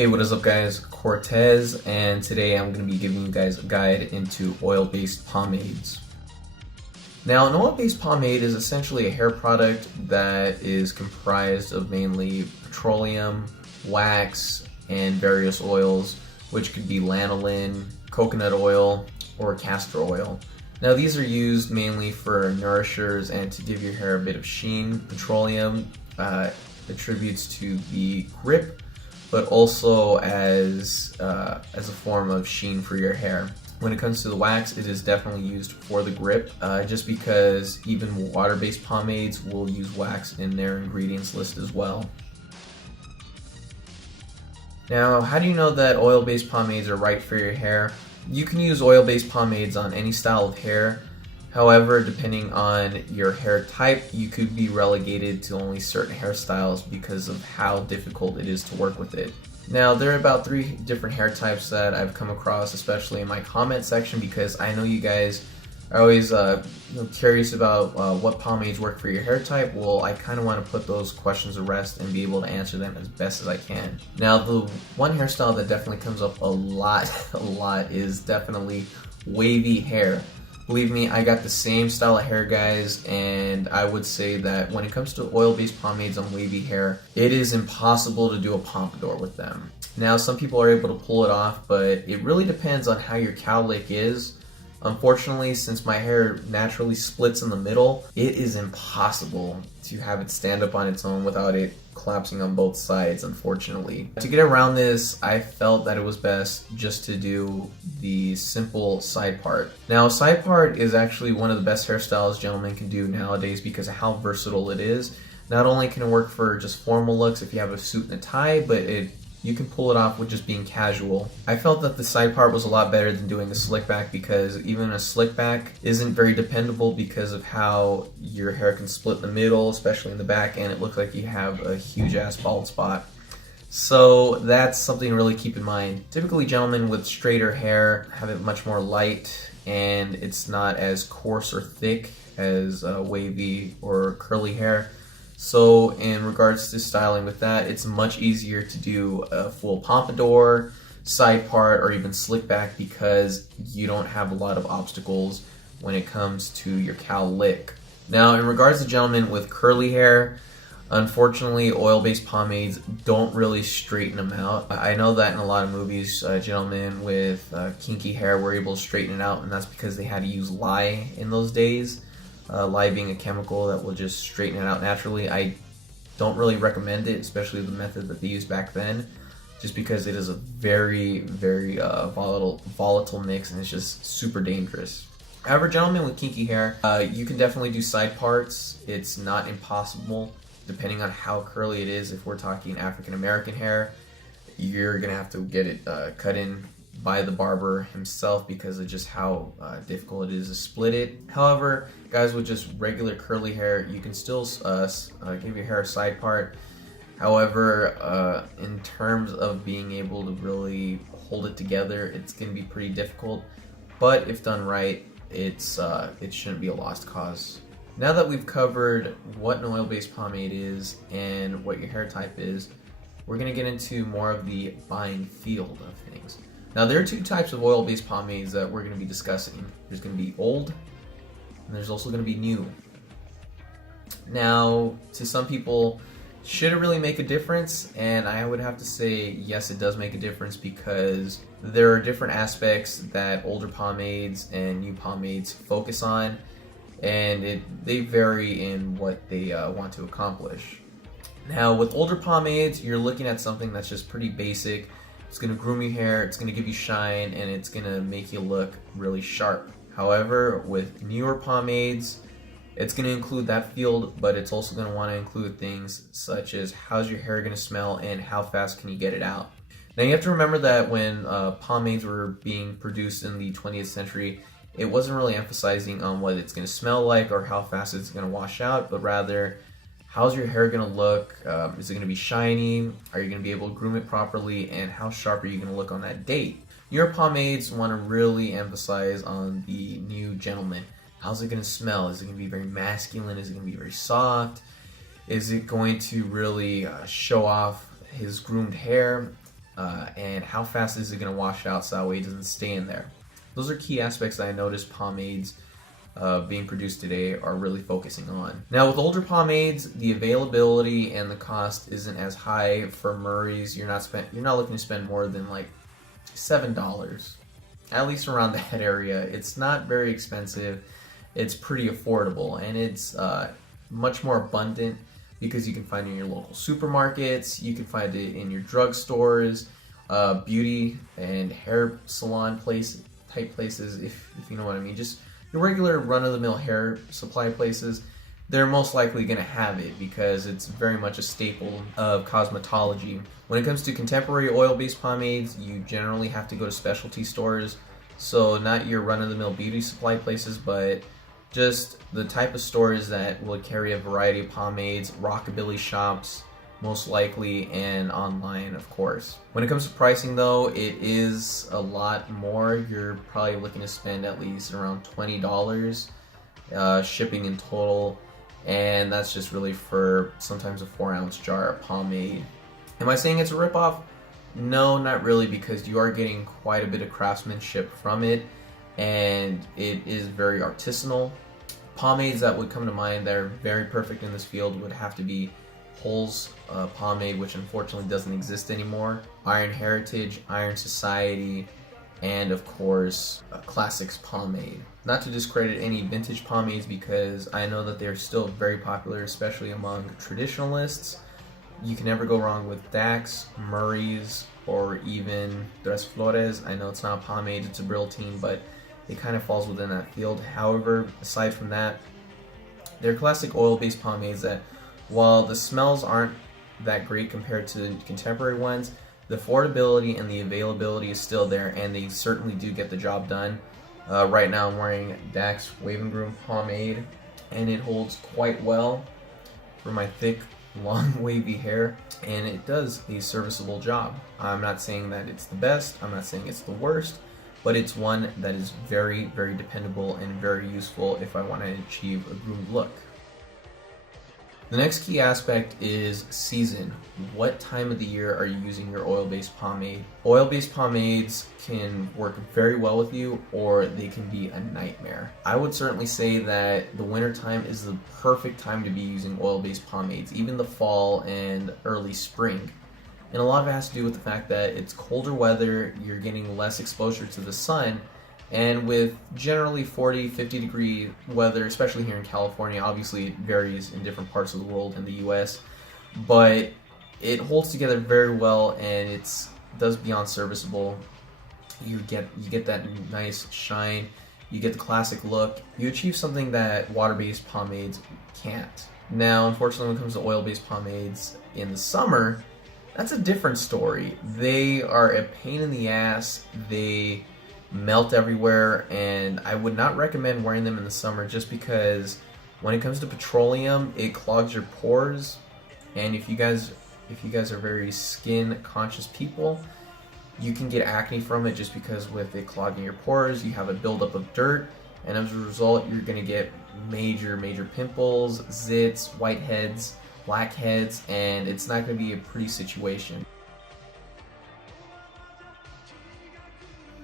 Hey, what is up guys? Cortez, and today I'm going to be giving you guys a guide into oil-based pomades. Now, an oil-based pomade is essentially a hair product that is comprised of mainly petroleum, wax, and various oils, which could be lanolin, coconut oil, or castor oil. Now, these are used mainly for nourishers and to give your hair a bit of sheen. Petroleum attributes to the grip, but also as a form of sheen for your hair. When it comes to the wax, it is definitely used for the grip, just because even water-based pomades will use wax in their ingredients list as well. Now, how do you know that oil-based pomades are right for your hair? You can use oil-based pomades on any style of hair. However, depending on your hair type, you could be relegated to only certain hairstyles because of how difficult it is to work with it. Now, there are about 3 different hair types that I've come across, especially in my comment section, because I know you guys are always curious about what pomades work for your hair type. Well, I kind of want to put those questions to rest and be able to answer them as best as I can. Now, the one hairstyle that definitely comes up a lot is definitely wavy hair. Believe me, I got the same style of hair, guys, and I would say that when it comes to oil-based pomades on wavy hair, it is impossible to do a pompadour with them. Now, some people are able to pull it off, but it really depends on how your cowlick is. Unfortunately, since my hair naturally splits in the middle, it is impossible to have it stand up on its own without it collapsing on both sides, unfortunately. To get around this, I felt that it was best just to do the simple side part. Now, side part is actually one of the best hairstyles gentlemen can do nowadays because of how versatile it is. Not only can it work for just formal looks if you have a suit and a tie, but you can pull it off with just being casual. I felt that the side part was a lot better than doing a slick back because even a slick back isn't very dependable because of how your hair can split in the middle, especially in the back, and it looks like you have a huge ass bald spot. So that's something to really keep in mind. Typically, gentlemen with straighter hair have it much more light and it's not as coarse or thick as wavy or curly hair. So in regards to styling with that, it's much easier to do a full pompadour, side part, or even slick back because you don't have a lot of obstacles when it comes to your cowlick. Now, in regards to gentlemen with curly hair, unfortunately, oil-based pomades don't really straighten them out. I know that in a lot of movies, gentlemen with kinky hair were able to straighten it out, and that's because they had to use lye in those days. Lye being a chemical that will just straighten it out naturally. I don't really recommend it, especially the method that they used back then, just because it is a very volatile mix and it's just super dangerous. However, gentlemen with kinky hair, you can definitely do side parts. It's not impossible, depending on how curly it is. If we're talking African American hair, you're gonna have to get it cut in by the barber himself because of just how difficult it is to split it. However, guys with just regular curly hair, you can still give your hair a side part. However, in terms of being able to really hold it together, it's going to be pretty difficult. But if done right, it shouldn't be a lost cause. Now that we've covered what an oil-based pomade is and what your hair type is, we're going to get into more of the buying field of things. Now, there are 2 types of oil-based pomades that we're going to be discussing. There's going to be old, and there's also going to be new. Now, to some people, should it really make a difference? And I would have to say, yes, it does make a difference because there are different aspects that older pomades and new pomades focus on, and they vary in what they want to accomplish. Now, with older pomades, you're looking at something that's just pretty basic. It's going to groom your hair, it's going to give you shine, and it's going to make you look really sharp. However, with newer pomades, it's going to include that field, but it's also going to want to include things such as how's your hair going to smell and how fast can you get it out. Now, you have to remember that when pomades were being produced in the 20th century, it wasn't really emphasizing on what it's going to smell like or how fast it's going to wash out, but rather, how's your hair going to look? Is it going to be shiny? Are you going to be able to groom it properly? And how sharp are you going to look on that date? Your pomades want to really emphasize on the new gentleman. How's it going to smell? Is it going to be very masculine? Is it going to be very soft? Is it going to really show off his groomed hair? and how fast is it going to wash it out so that way it doesn't stay in there. Those are key aspects that I noticed pomades being produced today are really focusing on. Now with older pomades, the availability and the cost isn't as high. For Murray's, you're not looking to spend more than like $7, at least around that area. It's not very expensive. It's pretty affordable, and it's much more abundant because you can find it in your local supermarkets, you can find it in your drugstores, beauty and hair salon type places, if you know what I mean. Just your regular run-of-the-mill hair supply places, they're most likely going to have it because it's very much a staple of cosmetology. When it comes to contemporary oil-based pomades, you generally have to go to specialty stores, so not your run-of-the-mill beauty supply places, but just the type of stores that will carry a variety of pomades, rockabilly shops, most likely, and online, of course. When it comes to pricing though, it is a lot more. You're probably looking to spend at least around $20 shipping in total, and that's just really for sometimes a 4-ounce jar of pomade. Am I saying it's a ripoff? No, not really, because you are getting quite a bit of craftsmanship from it, and it is very artisanal. Pomades that would come to mind that are very perfect in this field would have to be Hull's pomade, which unfortunately doesn't exist anymore, Iron Heritage, Iron Society, and of course Classics pomade. Not to discredit any vintage pomades, because I know that they're still very popular, especially among traditionalists. You can never go wrong with Dax, Murray's, or even Tres Flores. I know it's not a pomade, it's a Briltine, but it kind of falls within that field. However, aside from that, they're classic oil-based pomades that, while the smells aren't that great compared to contemporary ones, the affordability and the availability is still there, and they certainly do get the job done. Right now I'm wearing Dax Wave and Groom pomade, and it holds quite well for my thick, long, wavy hair, and it does a serviceable job. I'm not saying that it's the best, I'm not saying it's the worst, but it's one that is very, very dependable and very useful if I want to achieve a groomed look. The next key aspect is season. What time of the year are you using your oil-based pomade? Oil-based pomades can work very well with you, or they can be a nightmare. I would certainly say that the winter time is the perfect time to be using oil-based pomades, even the fall and early spring. And a lot of it has to do with the fact that it's colder weather, you're getting less exposure to the sun, and with generally 40, 50 degree weather, especially here in California, obviously it varies in different parts of the world in the US, but it holds together very well, and it does beyond serviceable. You get that nice shine, you get the classic look, you achieve something that water-based pomades can't. Now, unfortunately, when it comes to oil-based pomades in the summer, that's a different story. They are a pain in the ass, they melt everywhere, and I would not recommend wearing them in the summer, just because when it comes to petroleum, it clogs your pores, and if you guys are very skin conscious people, you can get acne from it, just because with it clogging your pores, you have a buildup of dirt, and as a result, you're going to get major pimples, zits, whiteheads, blackheads, and it's not going to be a pretty situation.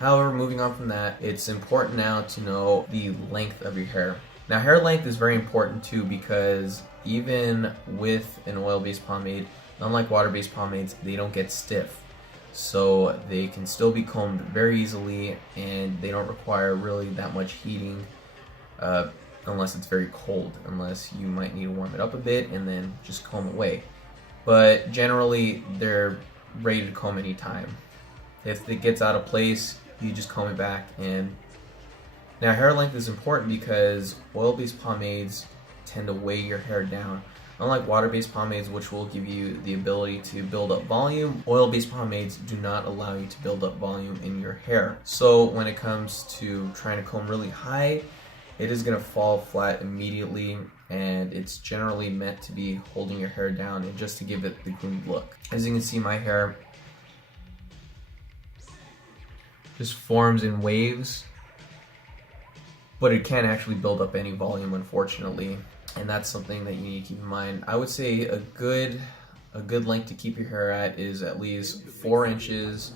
However, moving on from that, it's important now to know the length of your hair. Now, hair length is very important too, because even with an oil-based pomade, unlike water-based pomades, they don't get stiff. So they can still be combed very easily, and they don't require really that much heating unless it's very cold, unless you might need to warm it up a bit and then just comb away. But generally, they're ready to comb anytime. If it gets out of place, you just comb it back. And now, hair length is important because oil-based pomades tend to weigh your hair down. Unlike water-based pomades, which will give you the ability to build up volume, oil-based pomades do not allow you to build up volume in your hair. So when it comes to trying to comb really high, it is going to fall flat immediately, and it's generally meant to be holding your hair down and just to give it the groomed look. As you can see, my hair just forms in waves, but it can't actually build up any volume, unfortunately, and that's something that you need to keep in mind. I would say a good a good length to keep your hair is at least 4 inches,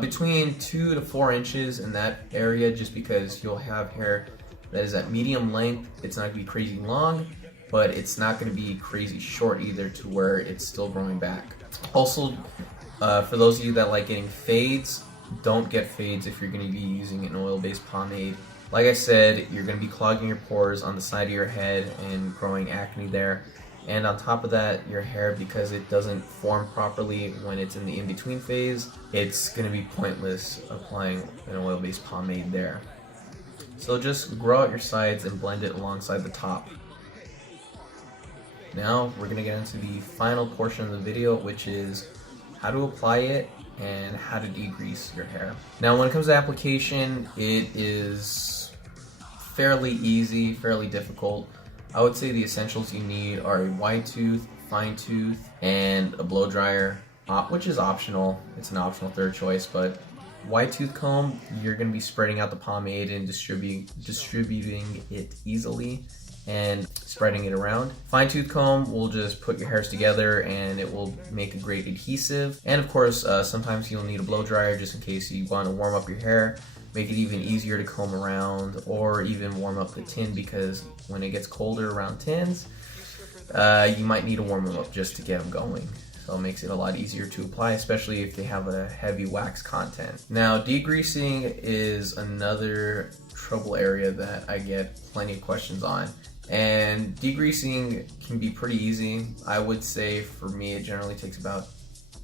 between 2 to 4 inches in that area, just because you'll have hair that is at medium length. It's not going to be crazy long, but it's not going to be crazy short either to where it's still growing back. Also, for those of you that like getting fades, don't get fades if you're going to be using an oil-based pomade. Like I said, you're going to be clogging your pores on the side of your head and growing acne there. And on top of that, your hair, because it doesn't form properly when it's in the in-between phase, it's going to be pointless applying an oil-based pomade there. So just grow out your sides and blend it alongside the top. Now we're going to get into the final portion of the video, which is how to apply it and how to degrease your hair. Now when it comes to application, it is fairly easy, fairly difficult. I would say the essentials you need are a wide tooth, fine tooth, and a blow dryer, which is optional. It's an optional third choice, but wide tooth comb, you're going to be spreading out the pomade and distributing it easily and spreading it around. Fine tooth comb will just put your hairs together and it will make a great adhesive. And of course, sometimes you'll need a blow dryer just in case you want to warm up your hair, make it even easier to comb around, or even warm up the tin, because when it gets colder around tins, you might need to warm them up just to get them going. So it makes it a lot easier to apply, especially if they have a heavy wax content. Now, degreasing is another trouble area that I get plenty of questions on. And degreasing can be pretty easy. I would say for me, it generally takes about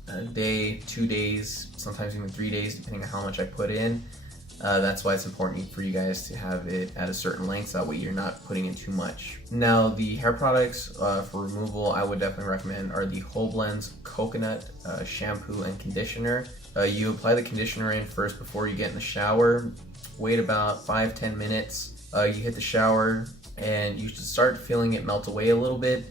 a day, 2 days, sometimes even 3 days, depending on how much I put in. That's why it's important for you guys to have it at a certain length, so that way you're not putting in too much. Now, the hair products for removal I would definitely recommend are the Whole Blends Coconut Shampoo and Conditioner. You apply the conditioner in first before you get in the shower. Wait about 5-10 minutes. You hit the shower and you should start feeling it melt away a little bit,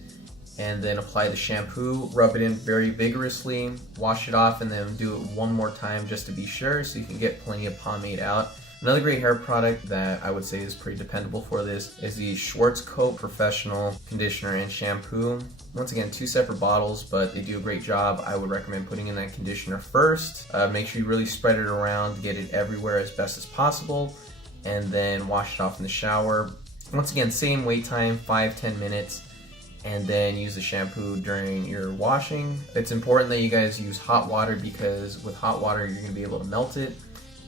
and then apply the shampoo, rub it in very vigorously, wash it off, and then do it one more time just to be sure, so you can get plenty of pomade out. Another great hair product that I would say is pretty dependable for this is the Schwarzkopf Professional Conditioner and Shampoo. Once again, 2 separate bottles, but they do a great job. I would recommend putting in that conditioner first. Make sure you really spread it around, get it everywhere as best as possible, and then wash it off in the shower. Once again, same wait time, 5-10 minutes. And then use the shampoo during your washing. It's important that you guys use hot water, because with hot water you're going to be able to melt it,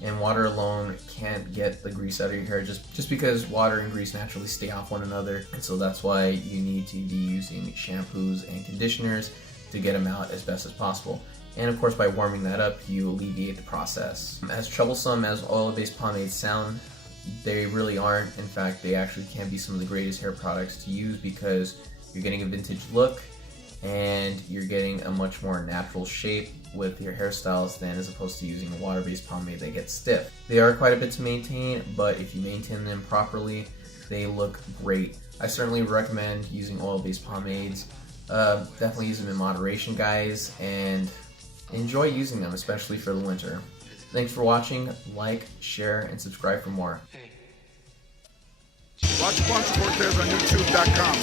and water alone can't get the grease out of your hair, just because water and grease naturally stay off one another. And so that's why you need to be using shampoos and conditioners to get them out as best as possible. And of course, by warming that up, you alleviate the process. As troublesome as oil-based pomades sound, they really aren't. In fact, they actually can be some of the greatest hair products to use, because you're getting a vintage look and you're getting a much more natural shape with your hairstyles than as opposed to using a water-based pomade that gets stiff. They are quite a bit to maintain, but if you maintain them properly, they look great. I certainly recommend using oil-based pomades. Definitely use them in moderation, guys, and enjoy using them, especially for the winter. Thanks for watching. Like, share, and subscribe for more. Watch Cortez on YouTube.com.